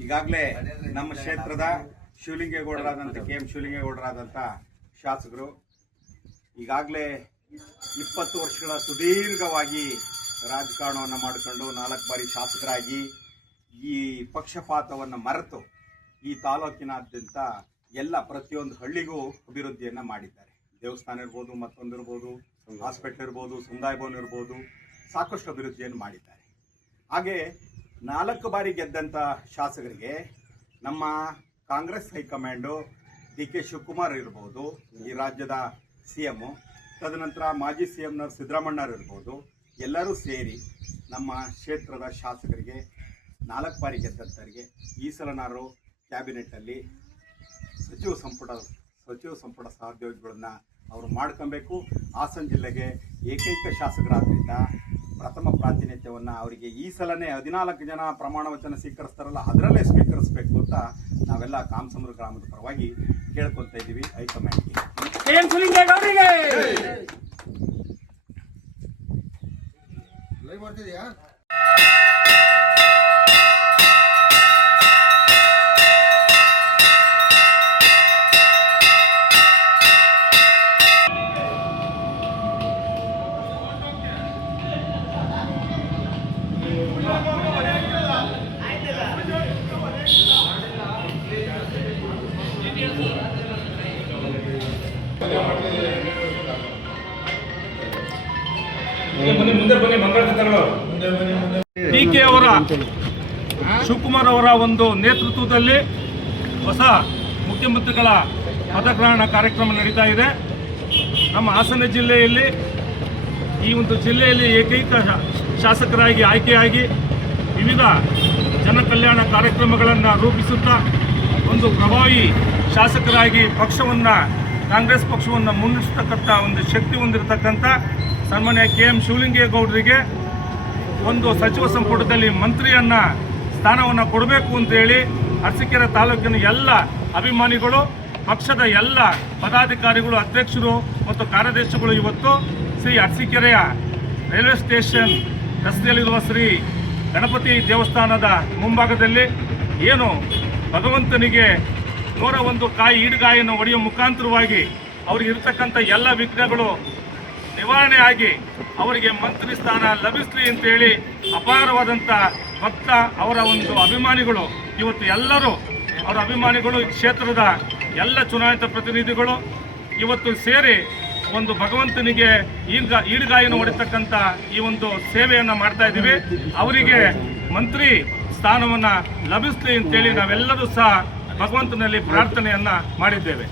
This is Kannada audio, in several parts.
ಈಗಾಗಲೇ ನಮ್ಮ ಕ್ಷೇತ್ರದ ಶಿವಲಿಂಗೇಗೌಡರಾದಂಥ KM ಶಿವಲಿಂಗೇಗೌಡರಾದಂಥ ಶಾಸಕರು ಈಗಾಗಲೇ 20 ವರ್ಷಗಳ ಸುದೀರ್ಘವಾಗಿ ರಾಜಕಾರಣವನ್ನು ಮಾಡಿಕೊಂಡು 4 ಬಾರಿ ಶಾಸಕರಾಗಿ ಈ ಪಕ್ಷಪಾತವನ್ನು ಮರೆತು ಈ ತಾಲೂಕಿನಾದ್ಯಂತ ಎಲ್ಲ ಪ್ರತಿಯೊಂದು ಹಳ್ಳಿಗೂ ಅಭಿವೃದ್ಧಿಯನ್ನು ಮಾಡಿದ್ದಾರೆ. ದೇವಸ್ಥಾನ ಇರ್ಬೋದು, ಮತ್ತೊಂದಿರ್ಬೋದು, ಹಾಸ್ಪಿಟಲ್ ಇರ್ಬೋದು, ಸಮುದಾಯ ಭವನ ಇರ್ಬೋದು, ಸಾಕಷ್ಟು ಅಭಿವೃದ್ಧಿಯನ್ನು ಮಾಡಿದ್ದಾರೆ. ಹಾಗೆ 4 ಬಾರಿ ಗೆದ್ದಂಥ ಶಾಸಕರಿಗೆ ನಮ್ಮ ಕಾಂಗ್ರೆಸ್ ಹೈಕಮಾಂಡು DK ಶಿವಕುಮಾರ್ ಇರ್ಬೋದು, ಈ ರಾಜ್ಯದ CM, ತದನಂತರ ಮಾಜಿ CM ಸಿದ್ದರಾಮಣ್ಣರು ಇರ್ಬೋದು, ಎಲ್ಲರೂ ಸೇರಿ ನಮ್ಮ ಕ್ಷೇತ್ರದ ಶಾಸಕರಿಗೆ 4 ಬಾರಿ ಗೆದ್ದಂಥವರಿಗೆ ಈ ಸಲ ನಾನು ಕ್ಯಾಬಿನೆಟ್ಟಲ್ಲಿ ಸಚಿವ ಸಂಪುಟ ಸಹೋದ್ಯೋಗಿಗಳನ್ನು ಅವರು ಮಾಡ್ಕೊಬೇಕು. ಹಾಸನ ಜಿಲ್ಲೆಗೆ ಏಕೈಕ ಶಾಸಕರಾದ್ರಿಂದ ಪ್ರಥಮ ಪ್ರಾತಿನಿಧ್ಯವನ್ನು ಅವರಿಗೆ ಈ ಸಲನೇ 14 ಜನ ಪ್ರಮಾಣ ವಚನ ಸ್ವೀಕರಿಸ್ತಾರಲ್ಲ, ಅದರಲ್ಲೇ ಸ್ವೀಕರಿಸಬೇಕು ಅಂತ ನಾವೆಲ್ಲ ಕಾಮಸಮುದ್ರ ಗ್ರಾಮದ ಪರವಾಗಿ ಕೇಳ್ಕೊತಾ ಇದ್ದೀವಿ ಹೈಕಮಾಂಡ್ಗೆ. DK ಅವರ ಶಿವಕುಮಾರ್ ಅವರ ಒಂದು ನೇತೃತ್ವದಲ್ಲಿ ಹೊಸ ಮುಖ್ಯಮಂತ್ರಿಗಳ ಪದಗ್ರಹಣ ಕಾರ್ಯಕ್ರಮ ನಡೀತಾ ಇದೆ. ನಮ್ಮ ಹಾಸನ ಜಿಲ್ಲೆಯಲ್ಲಿ ಈ ಒಂದು ಜಿಲ್ಲೆಯಲ್ಲಿ ಏಕೈಕ ಶಾಸಕರಾಗಿ ಆಯ್ಕೆಯಾಗಿ ವಿವಿಧ ಜನಕಲ್ಯಾಣ ಕಾರ್ಯಕ್ರಮಗಳನ್ನು ರೂಪಿಸುತ್ತಾ ಒಂದು ಪ್ರಭಾವಿ ಶಾಸಕರಾಗಿ ಪಕ್ಷವನ್ನು, ಕಾಂಗ್ರೆಸ್ ಪಕ್ಷವನ್ನು ಮುನ್ನಡೆಸತಕ್ಕಂಥ ಒಂದು ಶಕ್ತಿ ಹೊಂದಿರತಕ್ಕಂಥ ಸನ್ಮಾನ್ಯ KM ಶಿವಲಿಂಗೇಗೌಡರಿಗೆ ಒಂದು ಸಚಿವ ಸಂಪುಟದಲ್ಲಿ ಮಂತ್ರಿಯನ್ನ ಸ್ಥಾನವನ್ನು ಕೊಡಬೇಕು ಅಂತೇಳಿ ಅರಸೀಕೆರೆ ತಾಲೂಕಿನ ಎಲ್ಲ ಅಭಿಮಾನಿಗಳು, ಪಕ್ಷದ ಎಲ್ಲ ಪದಾಧಿಕಾರಿಗಳು, ಅಧ್ಯಕ್ಷರು ಮತ್ತು ಕಾರ್ಯದರ್ಶಿಗಳು ಇವತ್ತು ಶ್ರೀ ಅರಸೀಕೆರೆಯ ರೈಲ್ವೆ ಸ್ಟೇಷನ್ ರಸ್ತೆಯಲ್ಲಿರುವ ಶ್ರೀ ಗಣಪತಿ ದೇವಸ್ಥಾನದ ಮುಂಭಾಗದಲ್ಲಿ ಏನು ಭಗವಂತನಿಗೆ 101 ಕಾಯಿ ಈಡುಗಾಯನ್ನು ಹೊಡೆಯುವ ಮುಖಾಂತರವಾಗಿ ಅವರಿಗೆ ಇರತಕ್ಕಂಥ ಎಲ್ಲ ವಿಘ್ನಗಳು ನಿವಾರಣೆ ಆಗಿ ಅವರಿಗೆ ಮಂತ್ರಿ ಸ್ಥಾನ ಲಭಿಸಲಿ ಅಂತೇಳಿ ಅಪಾರವಾದಂಥ ಭಕ್ತ ಅವರ ಒಂದು ಅಭಿಮಾನಿಗಳು ಇವತ್ತು ಎಲ್ಲರೂ ಅವರ ಅಭಿಮಾನಿಗಳು, ಕ್ಷೇತ್ರದ ಎಲ್ಲ ಚುನಾಯಿತ ಪ್ರತಿನಿಧಿಗಳು ಇವತ್ತು ಸೇರಿ ಒಂದು ಭಗವಂತನಿಗೆ ಈಡುಗಾಯನ್ನು ಹೊಡೆತಕ್ಕಂಥ ಈ ಒಂದು ಸೇವೆಯನ್ನು ಮಾಡ್ತಾ ಇದ್ದೀವಿ. ಅವರಿಗೆ ಮಂತ್ರಿ ಸ್ಥಾನವನ್ನು ಲಭಿಸಲಿ ಅಂತೇಳಿ ನಾವೆಲ್ಲರೂ ಸಹ ಭಗವಂತನಲ್ಲಿ ಪ್ರಾರ್ಥನೆಯನ್ನ ಮಾಡಿದ್ದೇವೆ.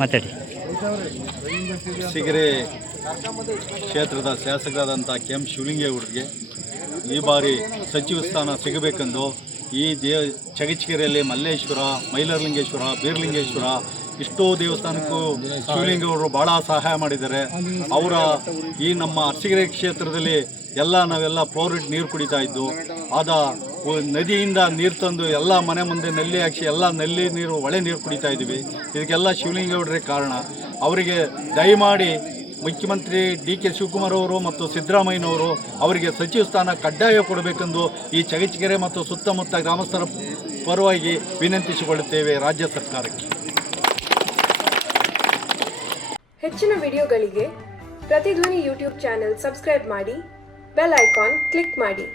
ಮಾತಾಡಿ. ಅರಸೀಕೆರೆ ಕ್ಷೇತ್ರದ ಶಾಸಕರಾದಂಥ KM ಶಿವಲಿಂಗೇಗೌಡರಿಗೆ ಈ ಬಾರಿ ಸಚಿವ ಸ್ಥಾನ ಸಿಗಬೇಕೆಂದು ಈ ಚಗಚಿಕೆರೆಯಲ್ಲಿ ಮಲ್ಲೇಶ್ವರ, ಮೈಲರಲಿಂಗೇಶ್ವರ, ಬೀರಲಿಂಗೇಶ್ವರ ಇಷ್ಟೋ ದೇವಸ್ಥಾನಕ್ಕೂ ಶಿವಲಿಂಗೇಗೌಡರು ಭಾಳ ಸಹಾಯ ಮಾಡಿದ್ದಾರೆ. ಅವರ ಈ ನಮ್ಮ ಅರಸೀಕೆರೆ ಕ್ಷೇತ್ರದಲ್ಲಿ ನಾವೆಲ್ಲ ಫ್ಲೋರಿಡ್ ನೀರು ಕುಡಿತಾ ಇದ್ದು, ಆದ ನದಿಯಿಂದ ನೀರು ತಂದು ಎಲ್ಲ ಮನೆ ಮುಂದೆ ನಲ್ಲಿ ಹಾಕಿ ಎಲ್ಲ ನಲ್ಲಿ ನೀರು ಒಳೆ ನೀರು ಕುಡಿತಾ ಇದ್ದೀವಿ. ಇದಕ್ಕೆಲ್ಲ ಶಿವಲಿಂಗೇಗೌಡರೇ ಕಾರಣ. ಅವರಿಗೆ ದಯಮಾಡಿ ಮುಖ್ಯಮಂತ್ರಿ DK ಶಿವಕುಮಾರ್ ಅವರು ಮತ್ತು ಸಿದ್ದರಾಮಯ್ಯನವರು ಅವರಿಗೆ ಸಚಿವ ಸ್ಥಾನ ಕಡ್ಡಾಯ ಕೊಡಬೇಕೆಂದು ಈ ಚಗಚಿಕೆರೆ ಮತ್ತು ಸುತ್ತಮುತ್ತ ಗ್ರಾಮಸ್ಥರ ಪರವಾಗಿ ವಿನಂತಿಸಿಕೊಳ್ಳುತ್ತೇವೆ ರಾಜ್ಯ ಸರ್ಕಾರಕ್ಕೆ. ಹೆಚ್ಚಿನ ವಿಡಿಯೋಗಳಿಗೆ ಪ್ರತಿಧ್ವನಿ ಯೂಟ್ಯೂಬ್ ಚಾನೆಲ್ ಸಬ್ಸ್ಕ್ರೈಬ್ ಮಾಡಿ, ಬೆಲ್ ಐಕಾನ್ ಕ್ಲಿಕ್ ಮಾಡಿ.